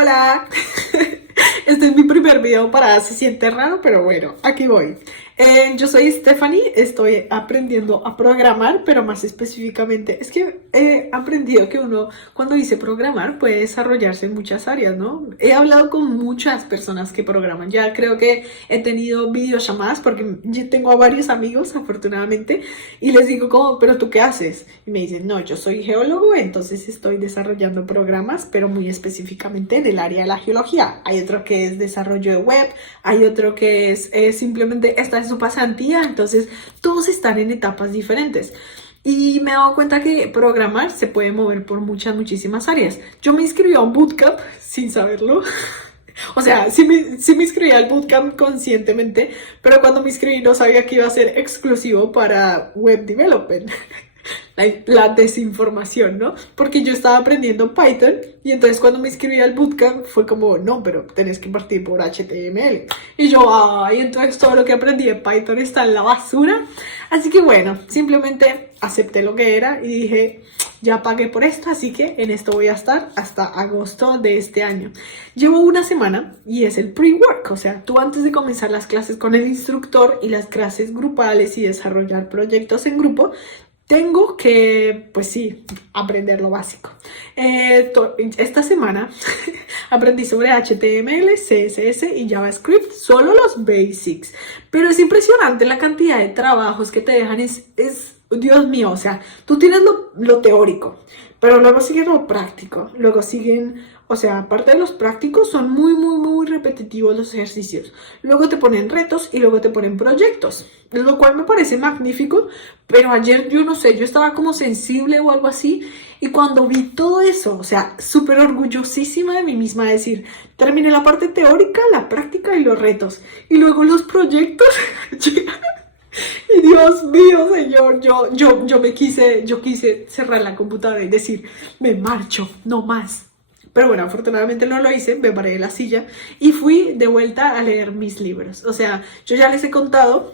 Hola, este es mi primer video para Se siente raro, pero bueno, aquí voy. Yo soy Stephanie, estoy aprendiendo a programar, pero más específicamente es que he aprendido que uno cuando dice programar puede desarrollarse en muchas áreas, ¿no? He hablado con muchas personas que programan, ya creo que he tenido videollamadas porque yo tengo a varios amigos afortunadamente y les digo como, pero ¿tú qué haces? Y me dicen, no, yo soy geólogo, entonces estoy desarrollando programas, pero muy específicamente en el área de la geología. Hay otro que es desarrollo de web, hay otro que es simplemente esta es su pasantía, entonces todos están en etapas diferentes. Y me he dado cuenta que programar se puede mover por muchísimas áreas. Yo me inscribí a un bootcamp sin saberlo. O sea, sí me inscribí al bootcamp conscientemente, pero cuando me inscribí no sabía que iba a ser exclusivo para web development. La desinformación, ¿no? Porque yo estaba aprendiendo Python y entonces cuando me inscribí al bootcamp fue como, no, pero tenés que partir por HTML. Y yo, ay, entonces todo lo que aprendí de Python está en la basura. Así que bueno, simplemente acepté lo que era y dije, ya pagué por esto, así que en esto voy a estar hasta agosto de este año. Llevo una semana y es el pre-work, o sea, tú antes de comenzar las clases con el instructor y las clases grupales y desarrollar proyectos en grupo, tengo que, pues sí, aprender lo básico. Esta semana aprendí sobre HTML, CSS y JavaScript, solo los basics. Pero es impresionante la cantidad de trabajos que te dejan, Dios mío, o sea, tú tienes lo teórico, pero luego sigue lo práctico, luego siguen, o sea, aparte de los prácticos, son muy repetitivos los ejercicios. Luego te ponen retos y luego te ponen proyectos, lo cual me parece magnífico, pero ayer yo no sé, yo estaba como sensible o algo así, y cuando vi todo eso, o sea, súper orgullosísima de mí misma, de decir, terminé la parte teórica, la práctica y los retos, y luego los proyectos, y Dios mío, señor, yo quise cerrar la computadora y decir, me marcho, no más. Pero bueno, afortunadamente no lo hice, me paré de la silla y fui de vuelta a leer mis libros. O sea, yo ya les he contado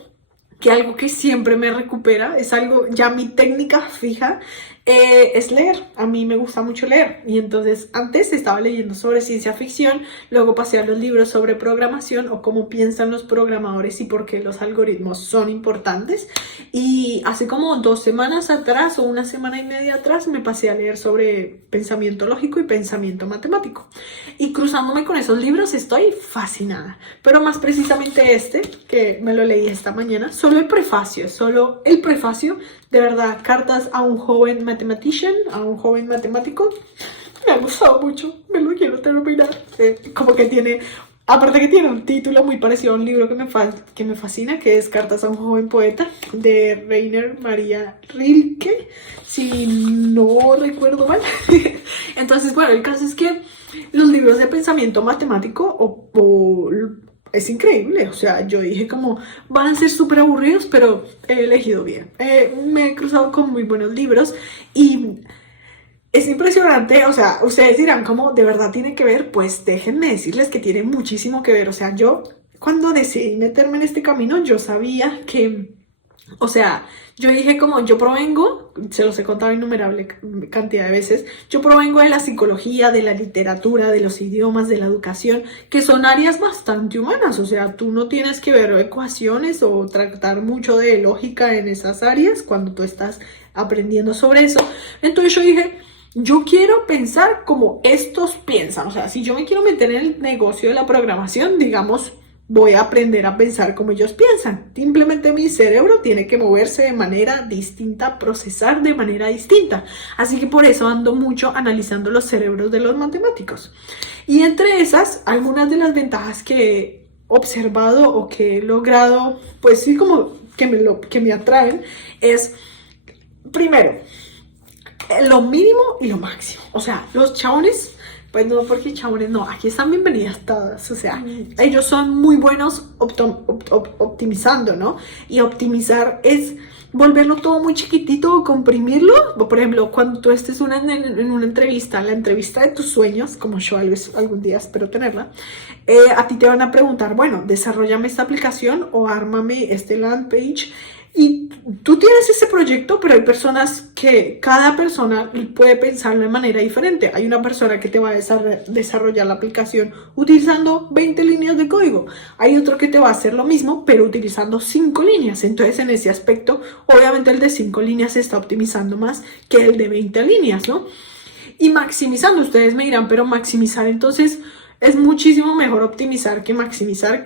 que algo que siempre me recupera, es algo, ya mi técnica fija, es leer. A mí me gusta mucho leer y entonces antes estaba leyendo sobre ciencia ficción, luego pasé a los libros sobre programación o cómo piensan los programadores y por qué los algoritmos son importantes, y hace como 2 semanas atrás o una semana y media atrás me pasé a leer sobre pensamiento lógico y pensamiento matemático, y cruzándome con esos libros estoy fascinada, pero más precisamente este que me lo leí esta mañana, solo el prefacio, de verdad, cartas a un joven mathematician, a un joven matemático. Me ha gustado mucho, me lo quiero terminar. Como que tiene, aparte que tiene un título muy parecido a un libro que me fascina, que es Cartas a un joven poeta, de Rainer Maria Rilke, si no recuerdo mal. Entonces, bueno, el caso es que los libros de pensamiento matemático es increíble, o sea, yo dije como, van a ser súper aburridos, pero he elegido bien. Me he cruzado con muy buenos libros y es impresionante, o sea, ustedes dirán como, ¿de verdad tiene que ver? Pues déjenme decirles que tiene muchísimo que ver, o sea, yo cuando decidí meterme en este camino, yo sabía que, o sea, yo dije como, yo provengo, se los he contado innumerable cantidad de veces, yo provengo de la psicología, de la literatura, de los idiomas, de la educación, que son áreas bastante humanas, o sea, tú no tienes que ver ecuaciones o tratar mucho de lógica en esas áreas cuando tú estás aprendiendo sobre eso. Entonces yo dije, yo quiero pensar como estos piensan, o sea, si yo me quiero meter en el negocio de la programación, digamos, voy a aprender a pensar como ellos piensan. Simplemente mi cerebro tiene que moverse de manera distinta, procesar de manera distinta. Así que por eso ando mucho analizando los cerebros de los matemáticos. Y entre esas, algunas de las ventajas que he observado o que he logrado, pues sí, como que me atraen, es, primero, lo mínimo y lo máximo. O sea, los chabones, pues no, porque chabones no, aquí están bienvenidas todas, o sea, ellos son muy buenos optimizando, ¿no? Y optimizar es volverlo todo muy chiquitito, comprimirlo. Por ejemplo, cuando tú estés en una entrevista, la entrevista de tus sueños, como yo algún día espero tenerla, a ti te van a preguntar, bueno, desarrollame esta aplicación o ármame este land page Y tú tienes ese proyecto, pero hay personas que cada persona puede pensarlo de manera diferente. Hay una persona que te va a desarrollar la aplicación utilizando 20 líneas de código. Hay otro que te va a hacer lo mismo, pero utilizando 5 líneas. Entonces, en ese aspecto, obviamente el de 5 líneas se está optimizando más que el de 20 líneas, ¿no? Y maximizando, ustedes me dirán, pero maximizar entonces es muchísimo mejor optimizar que maximizar,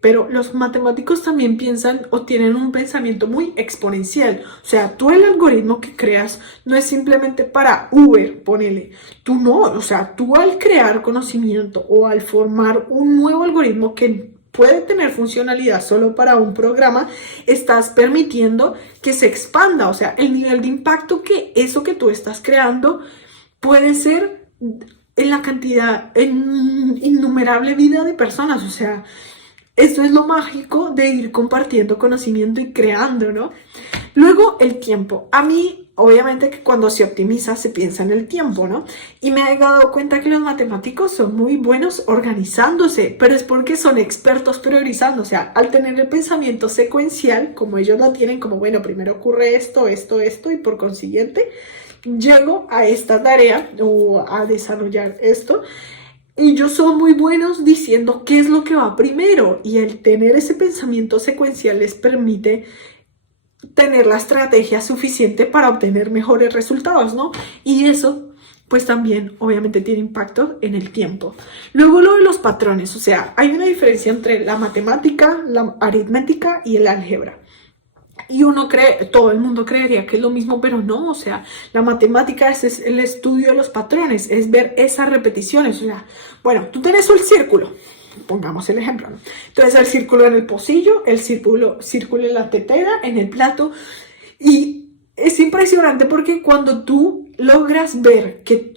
pero los matemáticos también piensan o tienen un pensamiento muy exponencial. O sea, tú el algoritmo que creas no es simplemente para Uber, ponele. Tú no, o sea, tú al crear conocimiento o al formar un nuevo algoritmo que puede tener funcionalidad solo para un programa, estás permitiendo que se expanda. O sea, el nivel de impacto que eso que tú estás creando puede ser en la cantidad, en innumerable vida de personas. O sea, esto es lo mágico de ir compartiendo conocimiento y creando, ¿no? Luego, el tiempo. A mí, obviamente, que cuando se optimiza se piensa en el tiempo, ¿no? Y me he dado cuenta que los matemáticos son muy buenos organizándose, pero es porque son expertos priorizando. O sea, al tener el pensamiento secuencial, como ellos lo tienen, como, bueno, primero ocurre esto, esto, esto, y por consiguiente llego a esta tarea o a desarrollar esto. Y ellos son muy buenos diciendo qué es lo que va primero, y el tener ese pensamiento secuencial les permite tener la estrategia suficiente para obtener mejores resultados, ¿no? Y eso pues también obviamente tiene impacto en el tiempo. Luego lo de los patrones, o sea, hay una diferencia entre la matemática, la aritmética y el álgebra. Y uno cree, todo el mundo creería que es lo mismo, pero no. O sea, la matemática es el estudio de los patrones, es ver esas repeticiones. O sea, bueno, tú tienes el círculo, pongamos el ejemplo, ¿no? Entonces el círculo en el pocillo, el círculo en la tetera, en el plato. Y es impresionante porque cuando tú logras ver que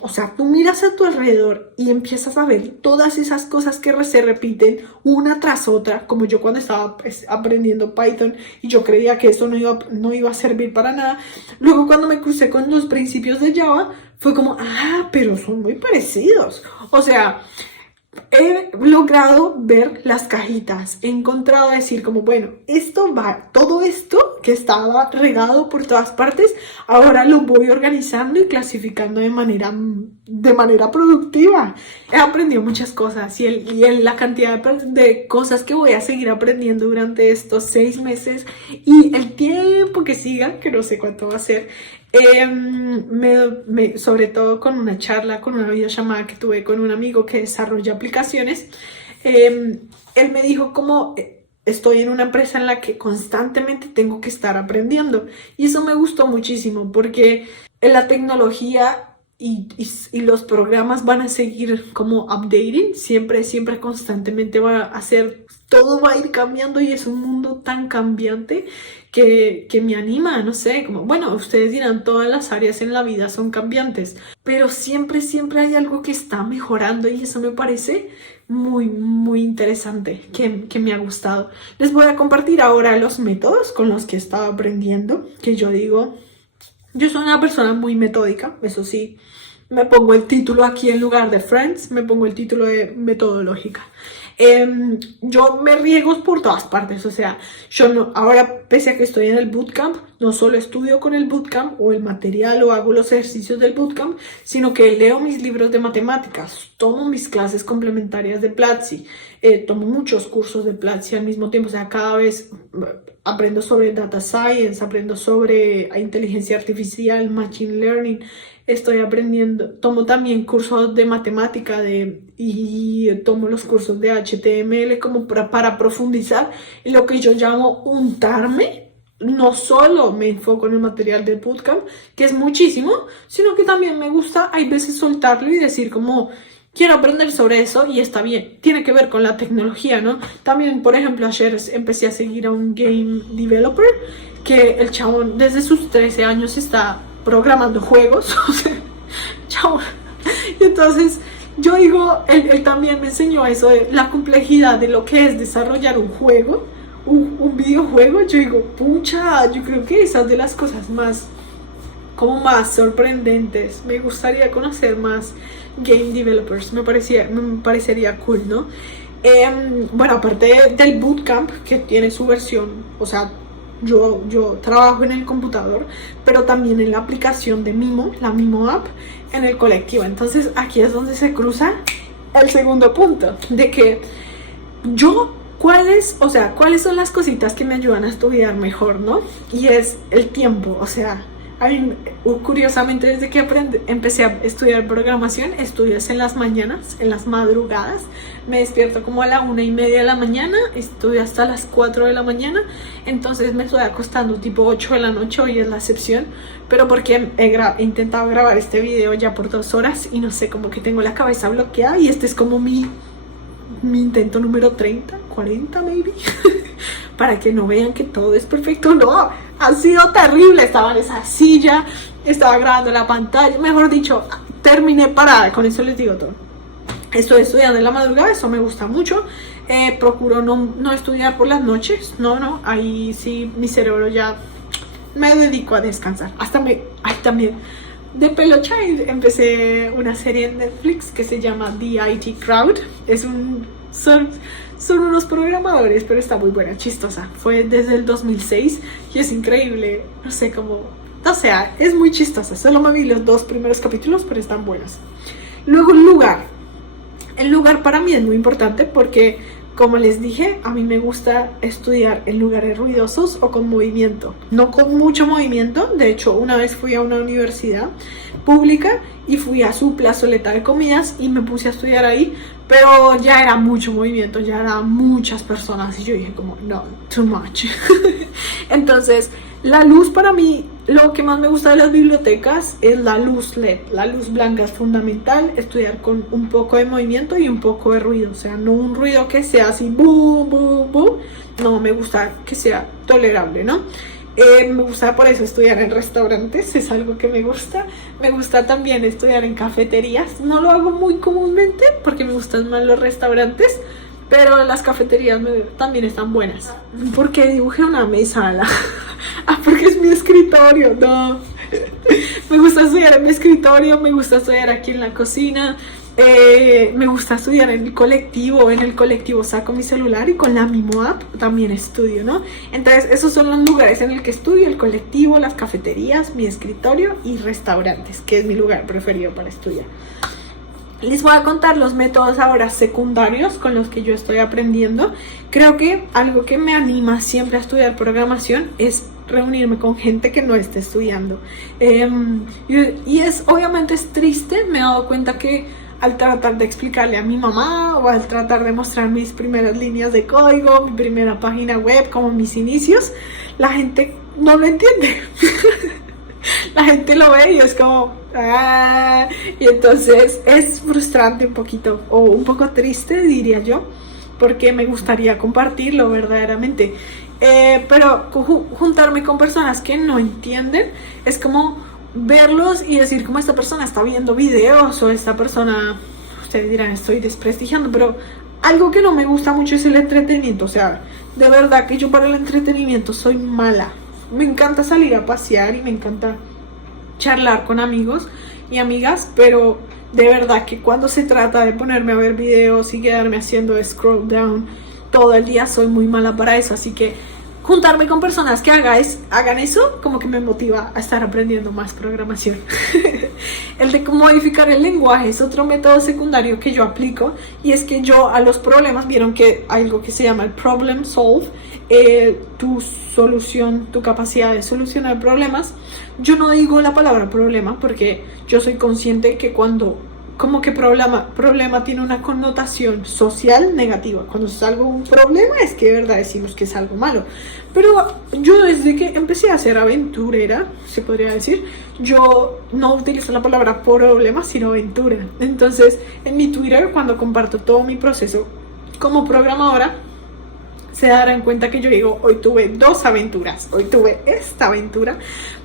o sea, tú miras a tu alrededor y empiezas a ver todas esas cosas que se repiten una tras otra, como yo cuando estaba pues, aprendiendo Python y yo creía que eso no iba a servir para nada. Luego cuando me crucé con los principios de Java, fue como, pero son muy parecidos. O sea, he logrado ver las cajitas, he encontrado decir como, bueno, todo esto que estaba regado por todas partes, ahora lo voy organizando y clasificando de manera productiva. He aprendido muchas cosas y la cantidad de cosas que voy a seguir aprendiendo durante estos 6 meses y el tiempo que siga, que no sé cuánto va a ser. Sobre todo con una charla, con una videollamada que tuve con un amigo que desarrolla aplicaciones, él me dijo como estoy en una empresa en la que constantemente tengo que estar aprendiendo, y eso me gustó muchísimo porque en la tecnología y los programas van a seguir como updating, siempre, constantemente va a hacer, todo va a ir cambiando y es un mundo tan cambiante que me anima, no sé, como, bueno, ustedes dirán, todas las áreas en la vida son cambiantes, pero siempre, hay algo que está mejorando y eso me parece muy, muy interesante, que me ha gustado. Les voy a compartir ahora los métodos con los que he estado aprendiendo, que yo digo, yo soy una persona muy metódica, eso sí, me pongo el título aquí en lugar de Friends, me pongo el título de metodológica. Yo me riego por todas partes, o sea, yo no, ahora pese a que estoy en el bootcamp, no solo estudio con el bootcamp o el material o hago los ejercicios del bootcamp, sino que leo mis libros de matemáticas, tomo mis clases complementarias de Platzi, tomo muchos cursos de Platzi al mismo tiempo, o sea, cada vez aprendo sobre data science, aprendo sobre inteligencia artificial, machine learning. Estoy aprendiendo, tomo también cursos de matemática y tomo los cursos de HTML como para profundizar en lo que yo llamo untarme. No solo me enfoco en el material del bootcamp, que es muchísimo, sino que también me gusta, hay veces, soltarlo y decir como, quiero aprender sobre eso y está bien, tiene que ver con la tecnología, ¿no? También, por ejemplo, ayer empecé a seguir a un game developer que el chabón desde sus 13 años está programando juegos, o sea, chao. Y entonces yo digo, él también me enseñó eso de la complejidad de lo que es desarrollar un juego, un videojuego. Yo digo, pucha, yo creo que esas de las cosas más sorprendentes. Me gustaría conocer más game developers, me parecería cool, ¿no? Bueno, aparte del bootcamp, que tiene su versión, o sea, Yo trabajo en el computador, pero también en la aplicación de Mimo, la Mimo App, en el colectivo. Entonces aquí es donde se cruza el segundo punto, de que yo, ¿cuáles son las cositas que me ayudan a estudiar mejor, no? Y es el tiempo, o sea, a mí, curiosamente, desde que empecé a estudiar programación, estudio en las mañanas, en las madrugadas. Me despierto como a la 1:30 de la mañana, estudio hasta las 4 de la mañana. Entonces me estoy acostando tipo 8 de la noche, hoy es la excepción. Pero porque he intentado grabar este video ya por 2 horas y no sé, como que tengo la cabeza bloqueada. Y este es como mi intento número 30, 40 maybe. Para que no vean que todo es perfecto. No, ha sido terrible. Estaba en esa silla, estaba grabando la pantalla, mejor dicho, terminé parada. Con eso les digo todo. Estoy estudiando en la madrugada, eso me gusta mucho. Procuro no estudiar por las noches. No, ahí sí mi cerebro ya me dedico a descansar. También de pelocha empecé una serie en Netflix que se llama The IT Crowd. Son unos programadores, pero está muy buena, chistosa. Fue desde el 2006 y es increíble. No sé cómo... O sea, es muy chistosa. Solo me vi los 2 primeros capítulos, pero están buenos. Luego el lugar. El lugar para mí es muy importante porque, como les dije, a mí me gusta estudiar en lugares ruidosos o con movimiento. No con mucho movimiento. De hecho, una vez fui a una universidad pública y fui a su plazoleta de comidas y me puse a estudiar ahí, pero ya era mucho movimiento, ya eran muchas personas y yo dije como, no, too much. Entonces, la luz para mí, lo que más me gusta de las bibliotecas es la luz LED. La luz blanca es fundamental, estudiar con un poco de movimiento y un poco de ruido, o sea, no un ruido que sea así, boom, boom, boom. No, me gusta que sea tolerable, ¿no? Me gusta por eso estudiar en restaurantes, es algo que me gusta. Me gusta también estudiar en cafeterías. No lo hago muy comúnmente porque me gustan más los restaurantes, pero las cafeterías también están buenas. ¿Por qué dibujé una mesa? Porque es mi escritorio, no. Me gusta estudiar en mi escritorio, me gusta estudiar aquí en la cocina. Me gusta estudiar en el colectivo saco mi celular y con la Mimo App también estudio, ¿no? Entonces esos son los lugares en el que estudio: el colectivo, las cafeterías, mi escritorio y restaurantes, que es mi lugar preferido para estudiar. Les voy a contar los métodos ahora secundarios con los que yo estoy aprendiendo. Creo que algo que me anima siempre a estudiar programación es reunirme con gente que no esté estudiando. Obviamente es triste, me he dado cuenta que al tratar de explicarle a mi mamá o al tratar de mostrar mis primeras líneas de código, mi primera página web, como mis inicios, la gente no lo entiende. La gente lo ve y es como... Y entonces es frustrante un poquito, o un poco triste, diría yo, porque me gustaría compartirlo verdaderamente. Pero juntarme con personas que no entienden es como verlos y decir como esta persona está viendo videos, o esta persona, ustedes dirán estoy desprestigiando, pero algo que no me gusta mucho es el entretenimiento. O sea, de verdad que yo para el entretenimiento soy mala. Me encanta salir a pasear y me encanta charlar con amigos y amigas, pero de verdad que cuando se trata de ponerme a ver videos y quedarme haciendo scroll down todo el día, soy muy mala para eso. Así que juntarme con personas que hagan eso como que me motiva a estar aprendiendo más programación. El de modificar el lenguaje es otro método secundario que yo aplico, y es que yo a los problemas, vieron que hay algo que se llama el problem solve, tu capacidad de solucionar problemas. Yo no digo la palabra problema porque yo soy consciente que cuando como que problema tiene una connotación social negativa. Cuando es algo un problema es que de verdad decimos que es algo malo. Pero yo desde que empecé a ser aventurera, se podría decir, yo no utilizo la palabra problema, sino aventura. Entonces, en mi Twitter, cuando comparto todo mi proceso como programadora, se darán cuenta que yo digo, hoy tuve 2 aventuras, hoy tuve esta aventura,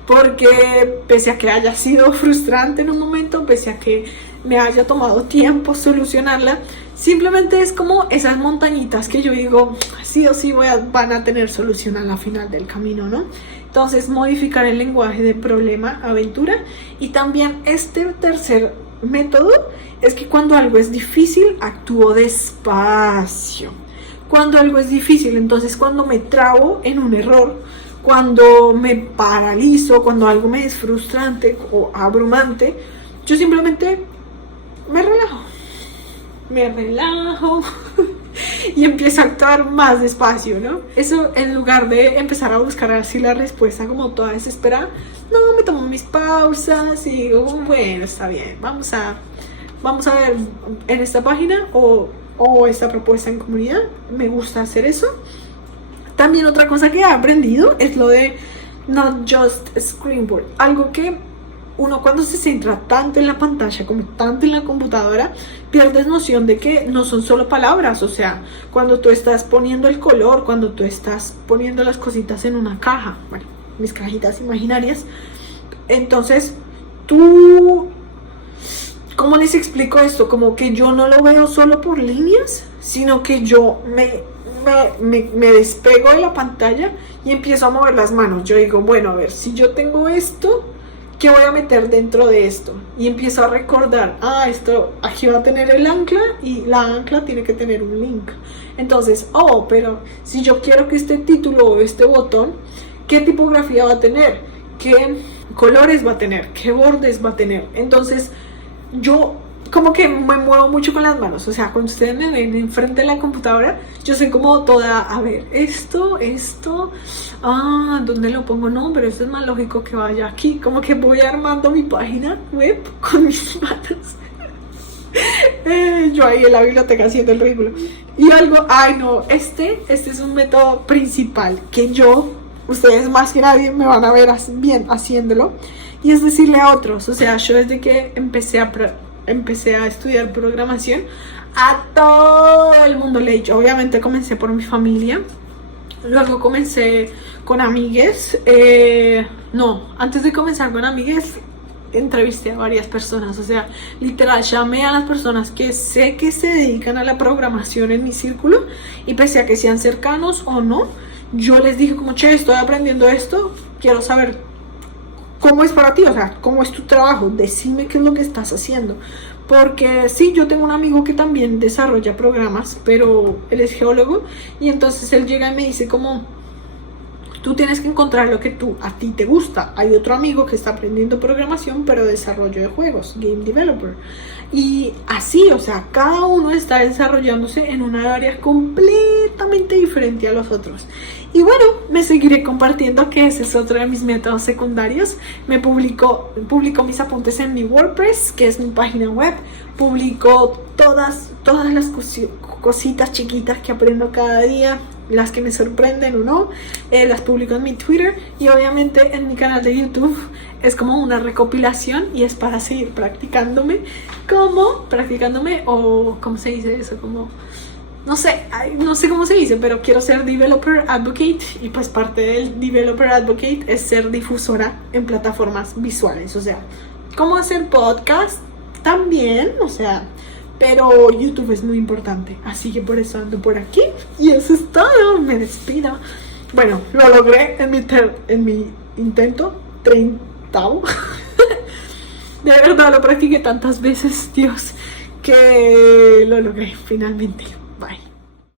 porque pese a que haya sido frustrante en un momento, pese a que me haya tomado tiempo solucionarla, simplemente es como esas montañitas que yo digo, sí o sí van a tener solución a la final del camino, ¿no? Entonces, modificar el lenguaje de problema, aventura. Y también este tercer método es que cuando algo es difícil, actúo despacio. Cuando algo es difícil, entonces cuando me trabo en un error, cuando me paralizo, cuando algo me es frustrante o abrumante, yo simplemente me relajo. Me relajo y empiezo a actuar más despacio, ¿no? Eso, en lugar de empezar a buscar así la respuesta como toda desesperada, no, me tomo mis pausas y digo, bueno, está bien, vamos a ver en esta página o esta propuesta en comunidad. Me gusta hacer eso. También otra cosa que he aprendido es lo de not just screenboard, algo que uno cuando se centra tanto en la pantalla como tanto en la computadora, pierdes noción de que no son solo palabras. O sea, cuando tú estás poniendo el color, cuando tú estás poniendo las cositas en una caja, bueno, mis cajitas imaginarias, entonces tú, ¿cómo les explico esto? Como que yo no lo veo solo por líneas, sino que yo me despego de la pantalla y empiezo a mover las manos. Yo digo, bueno, a ver, si yo tengo esto, ¿qué voy a meter dentro de esto? Y empiezo a recordar, esto aquí va a tener el ancla y la ancla tiene que tener un link. Entonces, pero si yo quiero que este título o este botón, ¿qué tipografía va a tener? ¿Qué colores va a tener? ¿Qué bordes va a tener? Entonces, yo como que me muevo mucho con las manos. O sea, cuando ustedes me ven enfrente de la computadora, yo soy como toda, a ver, esto, ¿dónde lo pongo? No, pero esto es más lógico que vaya aquí. Como que voy armando mi página web con mis manos. Yo ahí en la biblioteca haciendo el ridículo. Y algo, este es un método principal que ustedes más que nadie me van a ver bien haciéndolo. Y es decirle a otros. O sea, yo desde que empecé a estudiar programación, a todo el mundo le he dicho. Obviamente comencé por mi familia, luego comencé con amigues. Antes de comenzar con amigues, entrevisté a varias personas. O sea, literal, llamé a las personas que sé que se dedican a la programación en mi círculo, y pese a que sean cercanos o no, yo les dije como, che, estoy aprendiendo esto, quiero saber cómo es para ti, o sea, cómo es tu trabajo, decime qué es lo que estás haciendo. Porque sí, yo tengo un amigo que también desarrolla programas, pero él es geólogo, y entonces él llega y me dice como, tú tienes que encontrar lo que a ti te gusta. Hay otro amigo que está aprendiendo programación, pero desarrollo de juegos, game developer. Y así, o sea, cada uno está desarrollándose en una área completamente diferente a los otros. Y bueno, me seguiré compartiendo, que ese es otro de mis métodos secundarios. Publico mis apuntes en mi WordPress, que es mi página web. Publico todas las cositas chiquitas que aprendo cada día, las que me sorprenden o no. Las publico en mi Twitter y obviamente en mi canal de YouTube. Es como una recopilación y es para seguir practicándome, o ¿cómo se dice eso? Como, no sé cómo se dice, pero quiero ser developer advocate, y pues parte del developer advocate es ser difusora en plataformas visuales. O sea, cómo hacer podcast también, o sea, pero YouTube es muy importante, así que por eso ando por aquí. Y eso es todo, me despido. Bueno, lo logré en mi intento 30. De verdad lo practiqué tantas veces, Dios, que lo logré finalmente. Bye.